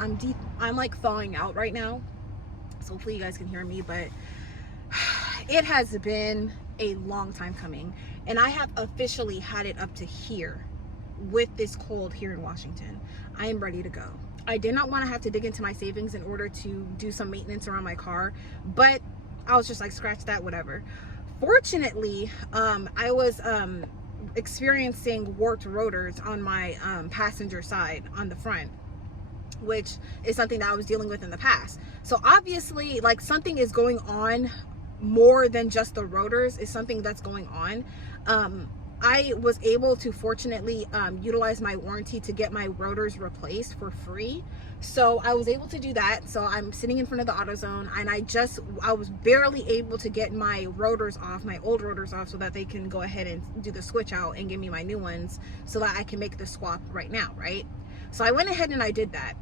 I'm like thawing out right now, so hopefully you guys can hear me, but it has been a long time coming, and I have officially had it up to here with this cold here in Washington. I am ready to go. I did not want to have to dig into my savings in order to do some maintenance around my car, but I was just like, scratch that, whatever. Fortunately, I was experiencing warped rotors on my passenger side on the front, which is something that I was dealing with in the past. So obviously, like, something is going on more than just the rotors. Is something that's going on. I was able to fortunately utilize my warranty to get my rotors replaced for free. So I was able to do that. So I'm sitting in front of the AutoZone, and I was barely able to get my rotors off, my old rotors off, so that they can go ahead and do the switch out and give me my new ones so that I can make the swap right now, right? So I went ahead and I did that.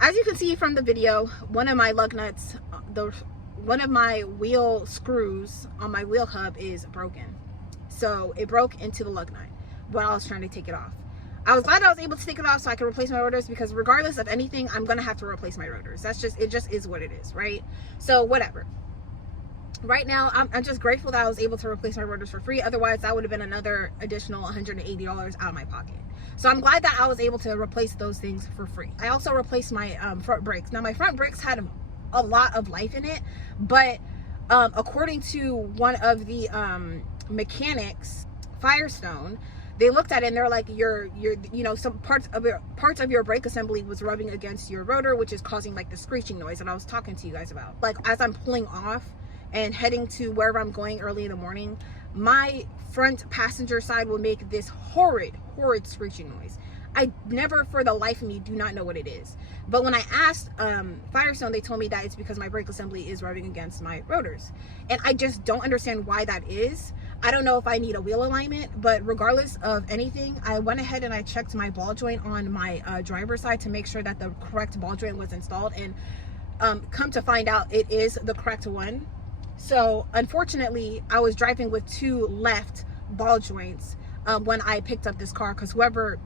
As you can see from the video, one of my lug nuts, one of my wheel screws on my wheel hub is broken. So it broke into the lug nut while I was trying to take it off. I was glad I was able to take it off so I could replace my rotors, because regardless of anything, I'm gonna have to replace my rotors. It just is what it is, right? So whatever. Right now, I'm just grateful that I was able to replace my rotors for free. Otherwise, that would have been another additional $180 out of my pocket. So I'm glad that I was able to replace those things for free. I also replaced my front brakes. Now, my front brakes had a lot of life in it, but according to one of the mechanics, Firestone, they looked at it and they're like, some parts of your brake assembly was rubbing against your rotor, which is causing like the screeching noise that I was talking to you guys about. Like, as I'm pulling off and heading to wherever I'm going early in the morning, my front passenger side will make this horrid screeching noise. I never, for the life of me, do not know what it is. But when I asked Firestone, they told me that it's because my brake assembly is rubbing against my rotors. And I just don't understand why that is. I don't know if I need a wheel alignment, but regardless of anything, I went ahead and I checked my ball joint on my driver's side to make sure that the correct ball joint was installed. And come to find out, it is the correct one. So unfortunately, I was driving with two left ball joints when I picked up this car, because whoever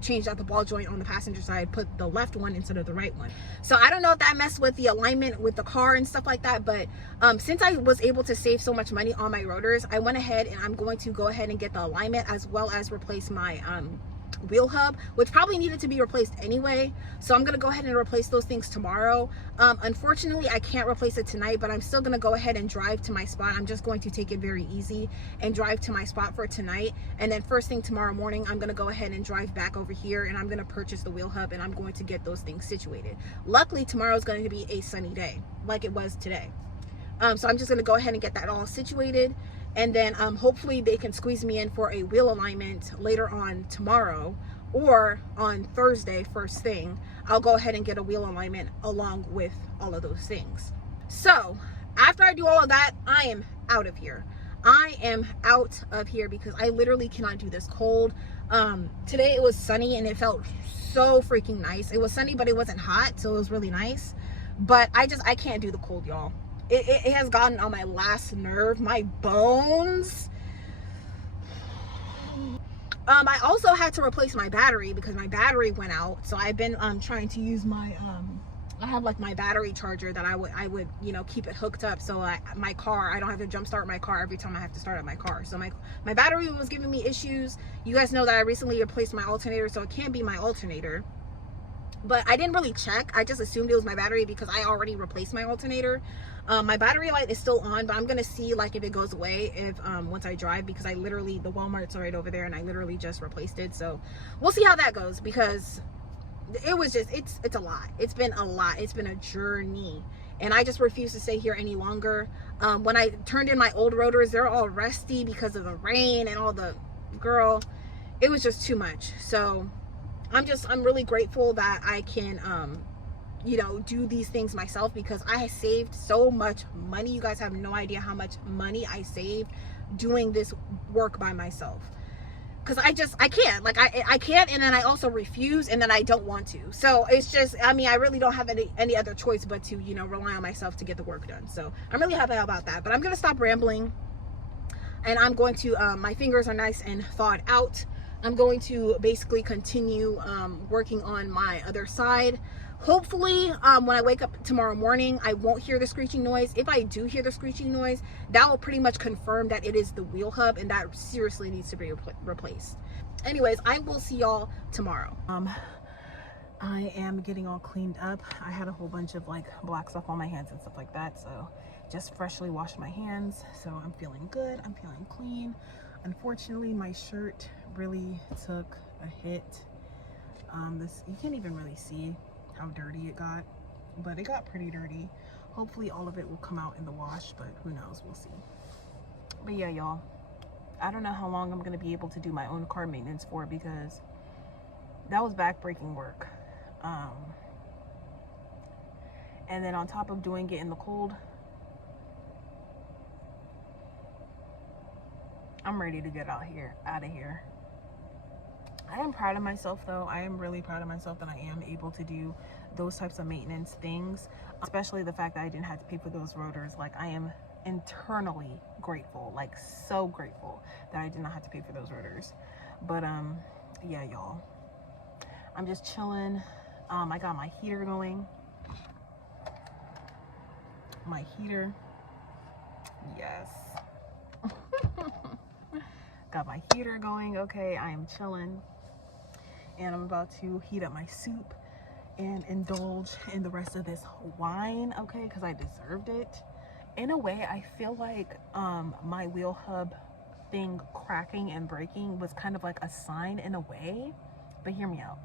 changed out the ball joint on the passenger side put the left one instead of the right one. So I don't know if that messed with the alignment with the car and stuff like that, but since I was able to save so much money on my rotors, I went ahead and I'm going to go ahead and get the alignment, as well as replace my wheel hub, which probably needed to be replaced anyway. So I'm gonna go ahead and replace those things tomorrow. Unfortunately, I can't replace it tonight, but I'm still gonna go ahead and drive to my spot. I'm just going to take it very easy and drive to my spot for tonight, and then first thing tomorrow morning, I'm gonna go ahead and drive back over here, and I'm gonna purchase the wheel hub, and I'm going to get those things situated. Luckily, tomorrow is going to be a sunny day like it was today. So I'm just gonna go ahead and get that all situated, and then hopefully they can squeeze me in for a wheel alignment later on tomorrow, or on Thursday first thing. I'll go ahead and get a wheel alignment along with all of those things. So after I do all of that, I am out of here. I am out of here because I literally cannot do this cold. Today it was sunny and it felt so freaking nice. It was sunny, but it wasn't hot, so it was really nice. But I can't do the cold, y'all. It has gotten on my last nerve, my bones. I also had to replace my battery because my battery went out. So I've been trying to use my I have like my battery charger that I would keep it hooked up, so my car, I don't have to jump start my car every time I have to start up my car. So my battery was giving me issues. You guys know that I recently replaced my alternator, so it can't be my alternator. But I didn't really check. I just assumed it was my battery because I already replaced my alternator. My battery light is still on, but I'm gonna see like if it goes away if once I drive, because I literally, the Walmart's right over there and I literally just replaced it. So we'll see how that goes, because it was just, it's a lot. It's been a lot. It's been a journey, and I just refuse to stay here any longer. When I turned in my old rotors, they're all rusty because of the rain and all the, girl, it was just too much. So I'm really grateful that I can do these things myself, because I saved so much money. You guys have no idea how much money I saved doing this work by myself, because I can't, like, I can't, and then I also refuse, and then I don't want to. So it's just, I mean, I really don't have any other choice but to rely on myself to get the work done. So I'm really happy about that. But I'm gonna stop rambling, and I'm going to my fingers are nice and thawed out. I'm going to basically continue working on my other side. Hopefully, when I wake up tomorrow morning, I won't hear the screeching noise. If I do hear the screeching noise, that will pretty much confirm that it is the wheel hub, and that seriously needs to be replaced. Anyways, I will see y'all tomorrow. I am getting all cleaned up. I had a whole bunch of like black stuff on my hands and stuff like that, so just freshly washed my hands, so I'm feeling good. I'm feeling clean. Unfortunately, my shirt really took a hit. This, you can't even really see how dirty it got, but it got pretty dirty. Hopefully all of it will come out in the wash, but who knows, we'll see. But yeah, y'all, I don't know how long I'm gonna be able to do my own car maintenance for, because that was back-breaking work. And then on top of doing it in the cold, I'm ready to get out of here. I am proud of myself though. I am really proud of myself that I am able to do those types of maintenance things, especially the fact that I didn't have to pay for those rotors. Like, I am internally grateful, like so grateful that I did not have to pay for those rotors. But yeah, y'all, I'm just chilling. I got my heater going. My heater, yes. Got my heater going. Okay, I am chilling, and I'm about to heat up my soup and indulge in the rest of this wine, okay, because I deserved it. In a way, I feel like my wheel hub thing cracking and breaking was kind of like a sign in a way, but hear me out.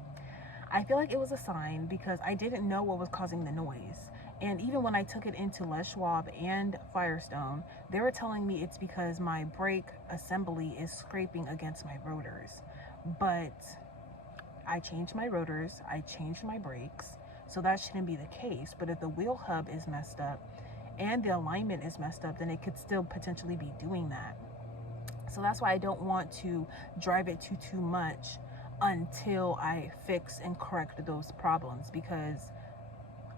I feel like it was a sign because I didn't know what was causing the noise. And even when I took it into Les Schwab and Firestone, they were telling me it's because my brake assembly is scraping against my rotors. But I changed my rotors, I changed my brakes, so that shouldn't be the case. But if the wheel hub is messed up and the alignment is messed up, then it could still potentially be doing that. So that's why I don't want to drive it too much until I fix and correct those problems, because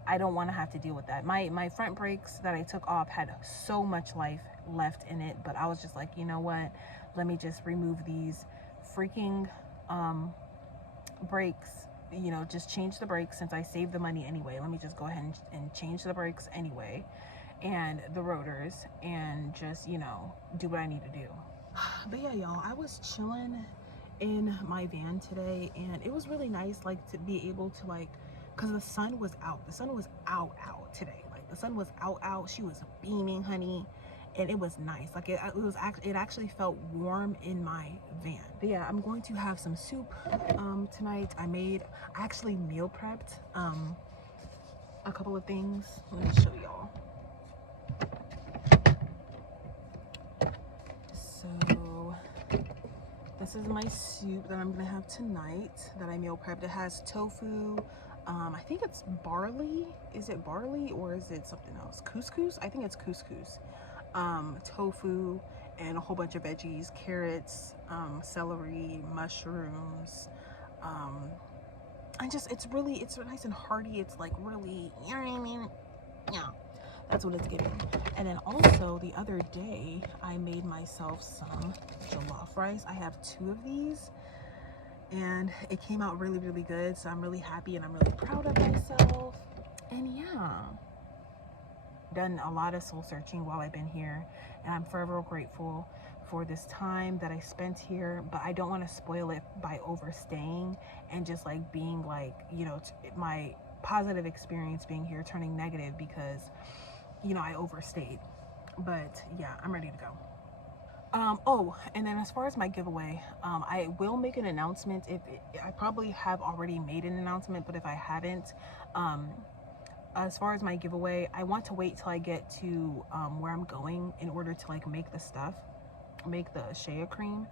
I don't want to have to deal with that. My front brakes that I took off had so much life left in it, but I was just like, you know what? Let me just remove these freaking brakes, you know, just change the brakes since I saved the money anyway. Let me just go ahead and change the brakes anyway, and the rotors, and just, you know, do what I need to do. But yeah, y'all, I was chilling in my van today, and it was really nice, like, to be able to, like, because the sun was out today. Like, the sun was out. She was beaming, honey, and it was nice. Like, it actually felt warm in my van. But yeah, I'm going to have some soup tonight. I actually meal prepped a couple of things. Let me show y'all. So this is my soup that I'm gonna have tonight that I meal prepped. It has tofu, I think it's barley. Is it barley or is it something else? Couscous? I think it's couscous. Tofu and a whole bunch of veggies, carrots, celery, mushrooms, and just, it's nice and hearty. It's like really, you know what I mean? Yeah, that's what it's giving. And then also the other day I made myself some jollof rice. I have 2 of these, and it came out really, really good. So I'm really happy and I'm really proud of myself. And yeah, done a lot of soul searching while I've been here, and I'm forever grateful for this time that I spent here. But I don't want to spoil it by overstaying and just like being like, you know, my positive experience being here turning negative because, you know, I overstayed. But yeah, I'm ready to go. Oh, and then as far as my giveaway, I will make an announcement. I probably have already made an announcement, but if I haven't, as far as my giveaway, I want to wait till I get to where I'm going in order to like make the shea cream,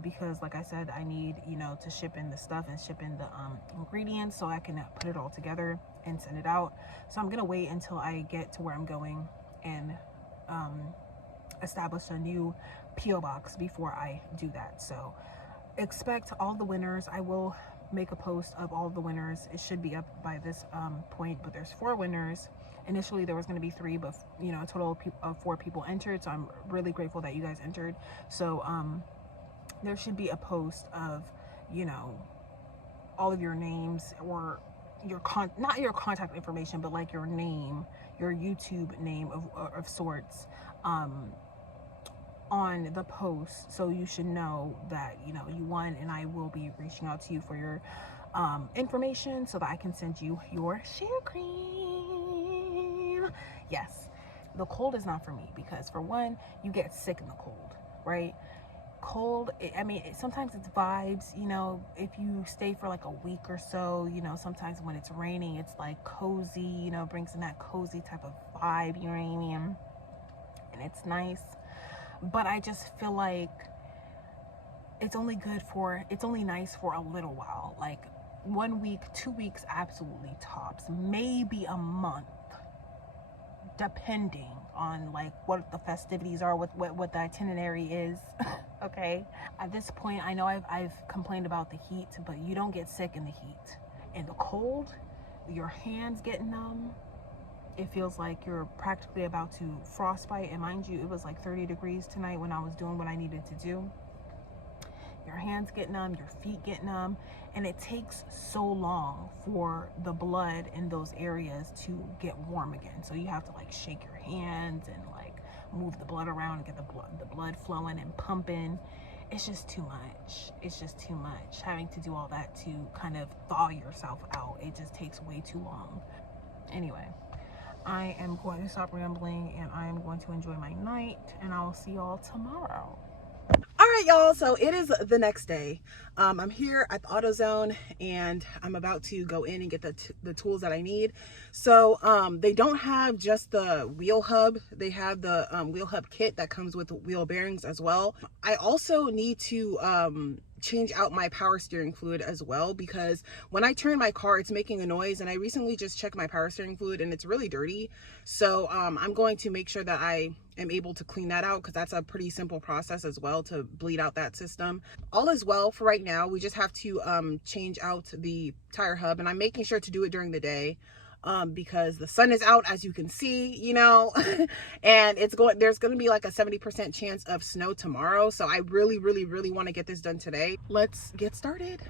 because like I said, I need, you know, to ship in the stuff and ship in the ingredients so I can put it all together and send it out. So I'm gonna wait until I get to where I'm going and establish a new PO box before I do that. So expect all the winners. I will make a post of all the winners. It should be up by this point, but there's 4 winners. Initially there was going to be 3, but you know, a total of 4 people entered, so I'm really grateful that you guys entered. So there should be a post of, you know, all of your names, or not your contact information, but like your name, your YouTube name of sorts, on the post, so you should know that you won, and I will be reaching out to you for your information so that I can send you your share cream. Yes, the cold is not for me, because for one, you get sick in the cold, right? Cold, sometimes it's vibes, if you stay for like a week or so, sometimes when it's raining, it's like cozy, brings in that cozy type of vibe, you know what I mean? And it's nice. But I just feel like it's only nice for a little while, like 1 week, 2 weeks, absolutely tops, maybe a month, depending on like what the festivities are, with what the itinerary is. Okay, at this point, I know I've complained about the heat, but you don't get sick in the heat. In the cold, your hands get numb. It feels like you're practically about to frostbite. And mind you, it was like 30 degrees tonight when I was doing what I needed to do. Your hands get numb, your feet get numb, and it takes so long for the blood in those areas to get warm again. So you have to like shake your hands and like move the blood around and get the blood flowing and pumping. It's just too much. It's just too much. Having to do all that to kind of thaw yourself out, it just takes way too long. Anyway, I am going to stop rambling, and I am going to enjoy my night, and I will see y'all tomorrow. All right, y'all, so it is the next day. I'm here at the AutoZone, and I'm about to go in and get the tools that I need. So they don't have just the wheel hub. They have the wheel hub kit that comes with wheel bearings as well. I also need to change out my power steering fluid as well, because when I turn my car, it's making a noise, and I recently just checked my power steering fluid and it's really dirty. So I'm going to make sure that I am able to clean that out, because that's a pretty simple process as well, to bleed out that system. All is well for right now. We just have to change out the tire hub, and I'm making sure to do it during the day, because the sun is out, as you can see, and there's going to be like a 70% chance of snow tomorrow. So I really, really, really want to get this done today. Let's get started.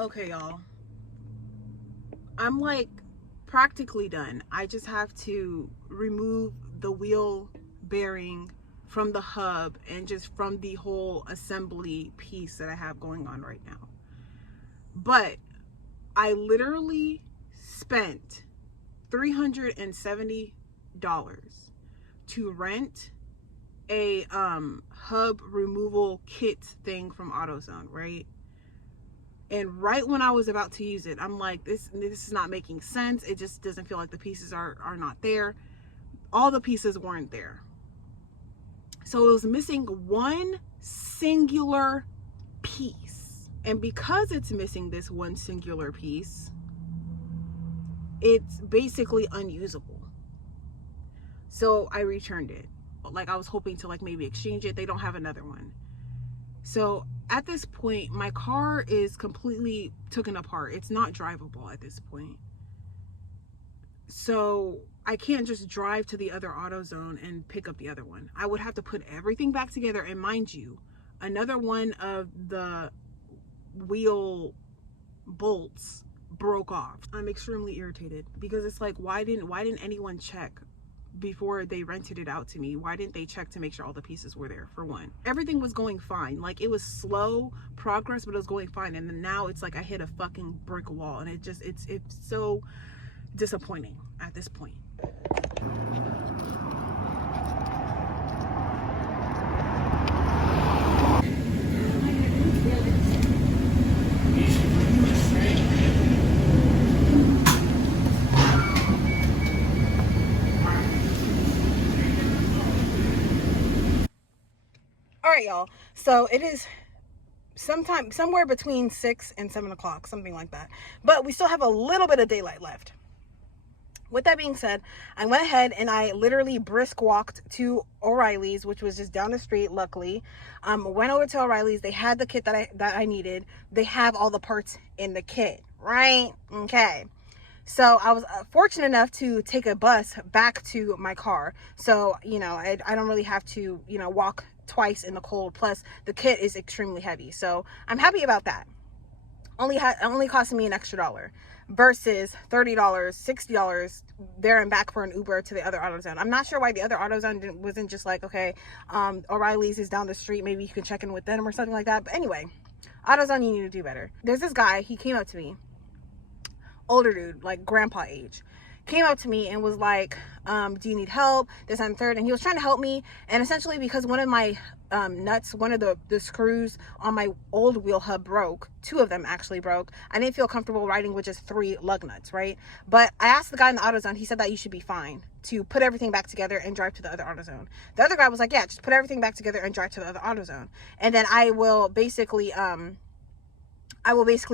Okay, y'all, I'm like practically done. I just have to remove the wheel bearing from the hub and just from the whole assembly piece that I have going on right now. But I literally spent $370 to rent a hub removal kit thing from AutoZone, right? And right when I was about to use it, I'm like, this is not making sense. It just doesn't feel like the pieces are not there. All the pieces weren't there. So it was missing one singular piece. And because it's missing this one singular piece, it's basically unusable. So I returned it. Like, I was hoping to like maybe exchange it. They don't have another one. So at this point, my car is completely taken apart. It's not drivable at this point. So I can't just drive to the other AutoZone and pick up the other one. I would have to put everything back together. And mind you, another one of the wheel bolts broke off. I'm extremely irritated because it's like, why didn't anyone check before they rented it out to me? Why didn't they check to make sure all the pieces were there? For one, everything was going fine. Like, it was slow progress, but it was going fine. And then now it's like I hit a fucking brick wall, and it just it's so disappointing at this point. All right, y'all. So it is somewhere between 6 and 7 o'clock, something like that. But we still have a little bit of daylight left. With that being said, I went ahead and I literally brisk walked to O'Reilly's, which was just down the street, luckily. Went over to O'Reilly's. They had the kit that I needed. They have all the parts in the kit, right? Okay. So I was fortunate enough to take a bus back to my car. So, you know, I don't really have to, you know, walk twice in the cold. Plus, the kit is extremely heavy. So I'm happy about that. Only costing me an extra $1 versus $30, $60 there and back for an Uber to the other AutoZone. I'm not sure why the other AutoZone wasn't just like, okay, O'Reilly's is down the street, maybe you can check in with them or something like that. But anyway, AutoZone, you need to do better. There's this guy, he came up to me, older dude, like grandpa age, came up to me and was like, do you need help, this and third? And he was trying to help me. And essentially, because one of my nuts, one of the screws on my old wheel hub broke, 2 of them actually broke, I didn't feel comfortable riding with just 3 lug nuts, right? But I asked the guy in the AutoZone, he said that you should be fine to put everything back together and drive to the other AutoZone. The other guy was like, yeah, just put everything back together and drive to the other AutoZone, and then I will basically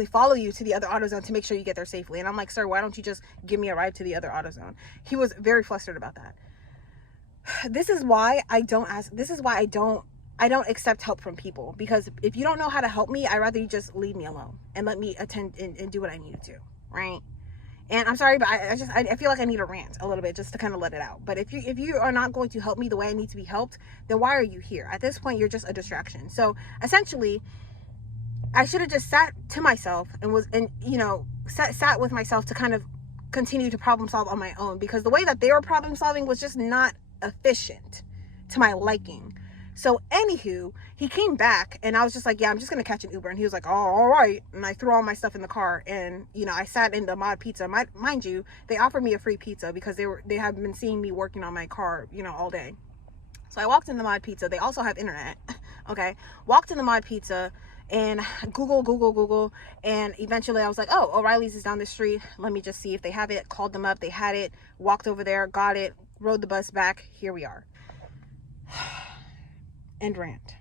follow you to the other AutoZone to make sure you get there safely. And I'm like, sir, why don't you just give me a ride to the other AutoZone? He was very flustered about that. This is why I don't accept help from people, because if you don't know how to help me, I'd rather you just leave me alone and let me attend and do what I need to do, right? And I'm sorry, but I feel like I need to rant a little bit just to kind of let it out. But if you are not going to help me the way I need to be helped, then why are you here? At this point, you're just a distraction. So essentially, I should have just sat to myself and sat with myself to kind of continue to problem solve on my own, because the way that they were problem solving was just not efficient to my liking. So anywho, he came back and I was just like, yeah, I'm just going to catch an Uber. And he was like, oh, all right. And I threw all my stuff in the car and, you know, I sat in the Mod Pizza. Mind you, they offered me a free pizza because they have been seeing me working on my car, you know, all day. So I walked in the Mod Pizza. They also have internet. Okay. Walked in the Mod Pizza and Google. And eventually I was like, oh, O'Reilly's is down the street. Let me just see if they have it. Called them up. They had it. Walked over there, got it, rode the bus back. Here we are. End rant.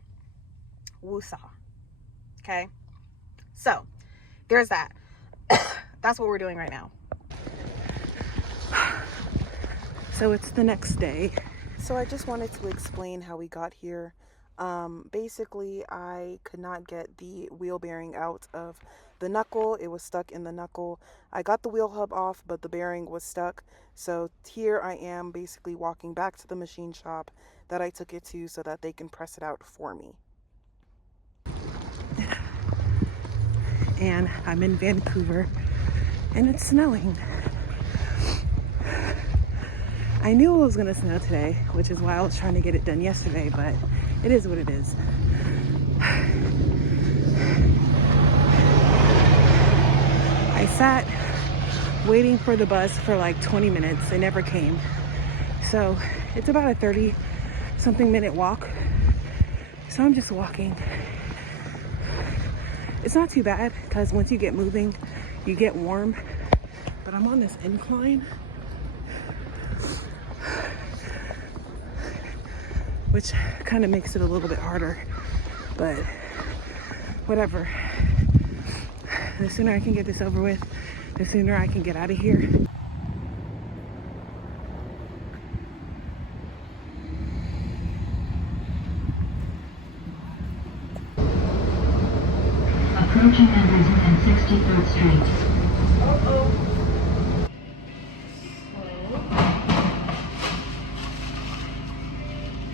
Woosah. Okay. So there's that. That's what we're doing right now. So it's the next day. So I just wanted to explain how we got here. Basically, I could not get the wheel bearing out of the knuckle. It was stuck in the knuckle. I got the wheel hub off, but the bearing was stuck. So here I am basically walking back to the machine shop that I took it to so that they can press it out for me. and I'm in Vancouver and it's snowing. I knew it was gonna snow today, which is why I was trying to get it done yesterday, but it is what it is. I sat waiting for the bus for like 20 minutes. They never came. So it's about a 30-something minute walk. So I'm just walking. It's not too bad because once you get moving, you get warm. But I'm on this incline, which kind of makes it a little bit harder, but whatever. The sooner I can get this over with, the sooner I can get out of here. Approaching Anderson and 63rd Street.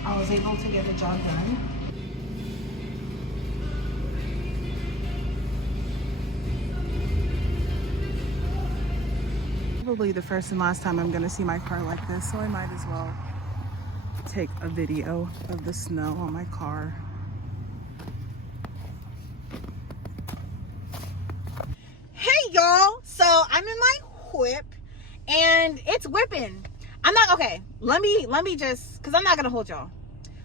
I was able to get the job done. Probably the first and last time I'm gonna see my car like this, so I might as well take a video of the snow on my car. Hey y'all, so I'm in my whip and it's whipping. I'm not okay. Let me just, because I'm not gonna hold y'all.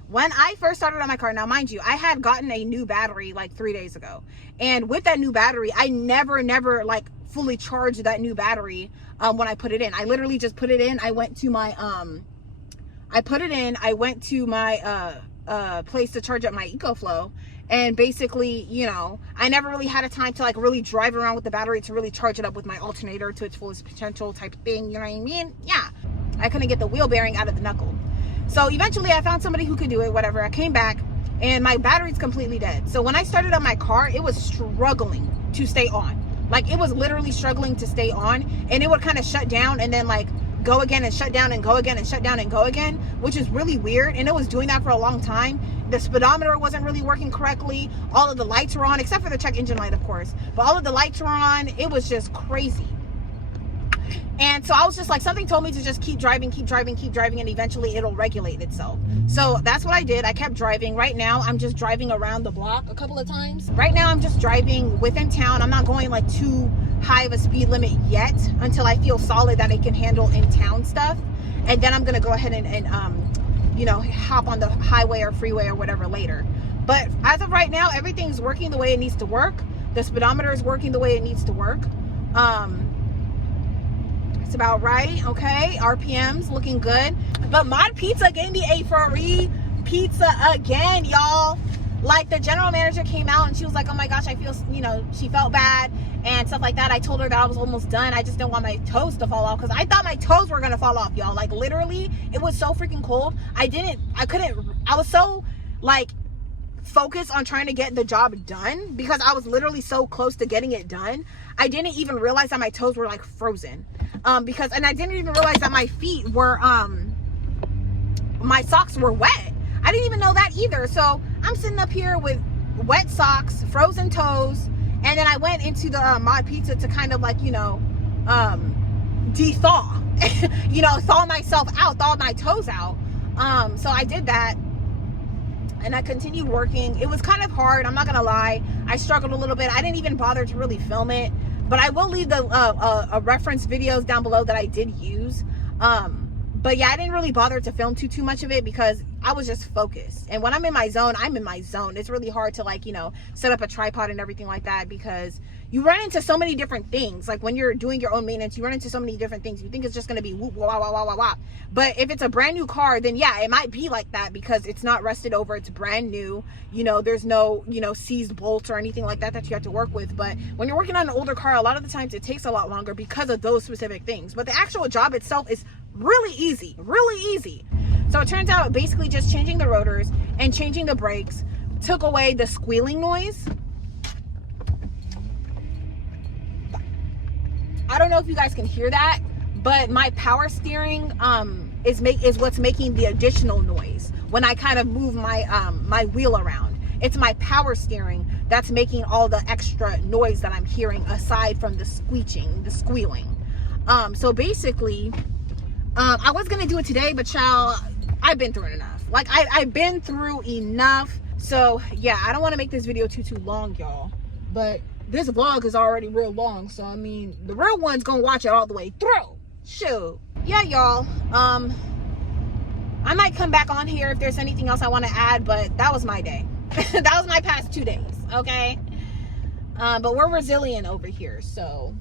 When I first started on my car, now mind you, I had gotten a new battery like 3 days ago, and with that new battery, I never like fully charged that new battery when I put it in. I literally just put it in. I went to my place to charge up my EcoFlow, and basically, you know, I never really had a time to like really drive around with the battery to really charge it up with my alternator to its fullest potential type of thing, you know what I mean? Yeah, I couldn't get the wheel bearing out of the knuckle. So eventually I found somebody who could do it, whatever. I came back and my battery's completely dead. So when I started up my car, it was struggling to stay on. Like, it was literally struggling to stay on, and it would kind of shut down and then like go again and shut down and go again and shut down and go again, which is really weird. And it was doing that for a long time. The speedometer wasn't really working correctly. All of the lights were on, except for the check engine light, of course, but all of the lights were on. It was just crazy. And so I was just like, something told me to just keep driving, and eventually it'll regulate itself. So that's what I did. I kept driving. Right now, I'm just driving around the block a couple of times. Right now, I'm just driving within town. I'm not going like too high of a speed limit yet until I feel solid that it can handle in town stuff. And then I'm going to go ahead and you know, hop on the highway or freeway or whatever later. But as of right now, everything's working the way it needs to work. The speedometer is working the way it needs to work. It's about right, okay? RPM's looking good. But Mod Pizza gave me a free pizza again, y'all. Like, the general manager came out and she was like, oh my gosh, I feel, you know, she felt bad and stuff like that. I told her that I was almost done. I just didn't want my toes to fall off because I thought my toes were gonna fall off, y'all. Like, literally, it was so freaking cold. I was so like focused on trying to get the job done because I was literally so close to getting it done. I didn't even realize that my toes were like frozen. And I didn't even realize that my feet were, my socks were wet. I didn't even know that either. So I'm sitting up here with wet socks, frozen toes, and then I went into the Mod Pizza to kind of like, you know, de-thaw, you know, thaw myself out, thaw my toes out. So I did that. And I continued working. It was kind of hard, I'm not gonna lie. I struggled a little bit. I didn't even bother to really film it, but I will leave the reference videos down below that I did use. But yeah, I didn't really bother to film too much of it because I was just focused. And when I'm in my zone, I'm in my zone. It's really hard to, like, you know, set up a tripod and everything like that because you run into so many different things. Like, when you're doing your own maintenance, you run into so many different things. You think it's just going to be whoop, wah, wah, wah, wah, wah. But if it's a brand new car, then yeah, it might be like that because it's not rusted over. It's brand new. You know, there's no, you know, seized bolts or anything like that that you have to work with. But when you're working on an older car, a lot of the times it takes a lot longer because of those specific things. But the actual job itself is really easy, really easy. So it turns out basically just changing the rotors and changing the brakes took away the squealing noise. I don't know if you guys can hear that, but my power steering is what's making the additional noise when I kind of move my my wheel around. It's my power steering that's making all the extra noise that I'm hearing, aside from the screeching, the squealing. So basically, I was gonna do it today, but child, I've been through it enough. Like, I've been through enough. So yeah, I don't want to make this video too long, y'all, but this vlog is already real long, so I mean, the real one's gonna watch it all the way through. Shoot. Yeah, y'all, I might come back on here if there's anything else I want to add, but that was my day. That was my past 2 days, okay? But we're resilient over here, so